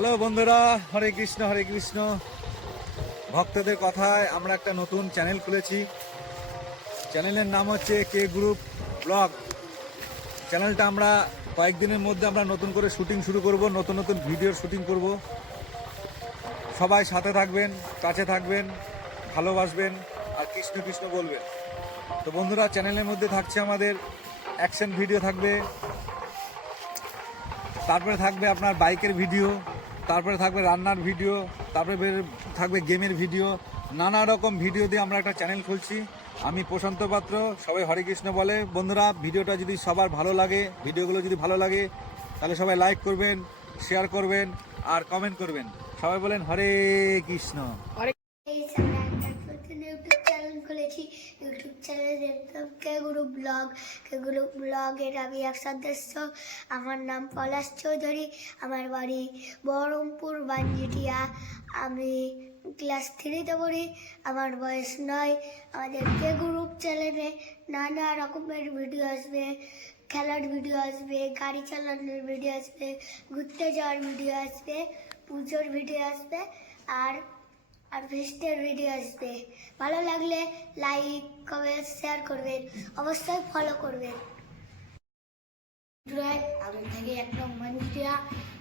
Hello বন্ধুরা, হরে কৃষ্ণ হরে কৃষ্ণ। ভক্তদের কথায় আমরা একটা নতুন চ্যানেল খুলেছি। চ্যানেলের নাম হচ্ছে কে গ্রুপ ব্লগ। চ্যানেলটা আমরা কয়েকদিনের মধ্যে আমরা নতুন করে শুটিং শুরু করব, নতুন নতুন ভিডিওর শুটিং করব। সবাই সাথে থাকবেন, কাছে থাকবেন, ভালোবাসবেন আর কৃষ্ণ কৃষ্ণ বলবেন। তো বন্ধুরা, চ্যানেলের মধ্যে থাকছে আমাদের অ্যাকশন ভিডিও থাকবে, তারপরে থাকবে আপনার বাইকের ভিডিও, তারপরে থাকবে রান্নার ভিডিও, তারপরে থাকবে গেমের ভিডিও। নানা রকম ভিডিও দিয়ে আমরা একটা চ্যানেল খুলছি। আমি প্রশান্ত পাত্র, সবাই হরে কৃষ্ণ বলে। বন্ধুরা, ভিডিওটা যদি সবার ভালো লাগে, ভিডিওগুলো যদি ভালো লাগে, তাহলে সবাই লাইক করবেন, শেয়ার করবেন আর কমেন্ট করবেন। সবাই বলেন হরে কৃষ্ণ। ইউটিউব চ্যানেল খুলেছি। ইউটিউব চ্যানেলের নাম কে গ্রুপ ব্লগ। কে গ্রুপ ব্লগের আমি এক সদস্য। আমার নাম পলাশ চৌধুরী। আমার বাড়ি বহরমপুর বানজিটিয়া। আমি ক্লাস 3-তে পড়ি। আমার বয়স 9। আমাদের কে গ্রুপ চ্যানেলে নানা রকমের ভিডিও আসবে। খেলার ভিডিও আসবে, গাড়ি চালানোর ভিডিও আসবে, ঘুরতে যাওয়ার ভিডিও আসবে, পুজোর ভিডিও আসবে আর ফেস্টের ভিডিও আসবে। ভালো লাগলে লাইক, কমেন্ট, শেয়ার করবেন, অবশ্যই ফলো করবেন। আমি থেকে 1 নং বানজিটিয়া।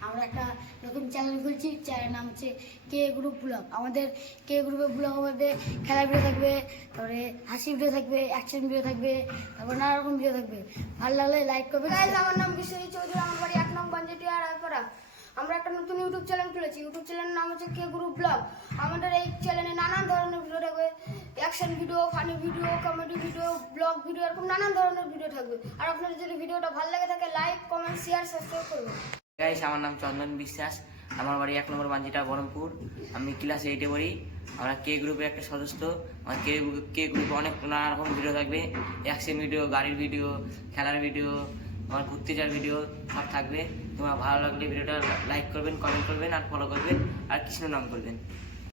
আমরা একটা নতুন চ্যানেল খুলছি। চ্যানেলের নাম হচ্ছে কে গ্রুপ ব্লগ। আমাদের কে গ্রুপের ব্লগের মধ্যে খেলার ভিডিও থাকবে, তারপরে হাসি ভিডিও থাকবে, অ্যাকশন ভিডিও থাকবে, তারপর নানা রকম ভিডিও থাকবে। ভালো লাগলে লাইক করবেন। আমার নাম বিশ্বজিৎ চৌধুরী। আমার বাড়ি 1 নং বানজিটিয়া রায়পাড়া। আমরা একটা নতুন ইউটিউব চ্যানেল খুলেছি। ইউটিউব চ্যানেলের নাম হচ্ছে কে গ্রুপ ব্লগ। আমাদের এই চ্যানেলে নানান ধরনের ভিডিও থাকবে, action video, funny video, comedy video, blog video, এরকম নানান ধরনের ভিডিও থাকবে। আর আপনাদের যদি ভিডিওটা ভালো লাগে থাকে লাইক, কমেন্ট, শেয়ার, সাবস্ক্রাইব করবেন। গাইস, আমার নাম চন্দন বিশ্বাস। আমার বাড়ি 1 নম্বর বানজিটা বহরমপুর। আমি ক্লাস 8-এ পড়ি। আমরা কে গ্রুপের একটা সদস্য। আমার কে গ্রুপে অনেক নানা রকম ভিডিও থাকবে, অ্যাকশন ভিডিও, গাড়ির ভিডিও, খেলার ভিডিও, আমার ঘুরতে যাওয়ার ভিডিও সব থাকবে। তোমার ভালো লাগলে ভিডিওটা লাইক করবেন, কমেন্ট করবেন আর ফলো করবেন আর কৃষ্ণ নাম করবেন।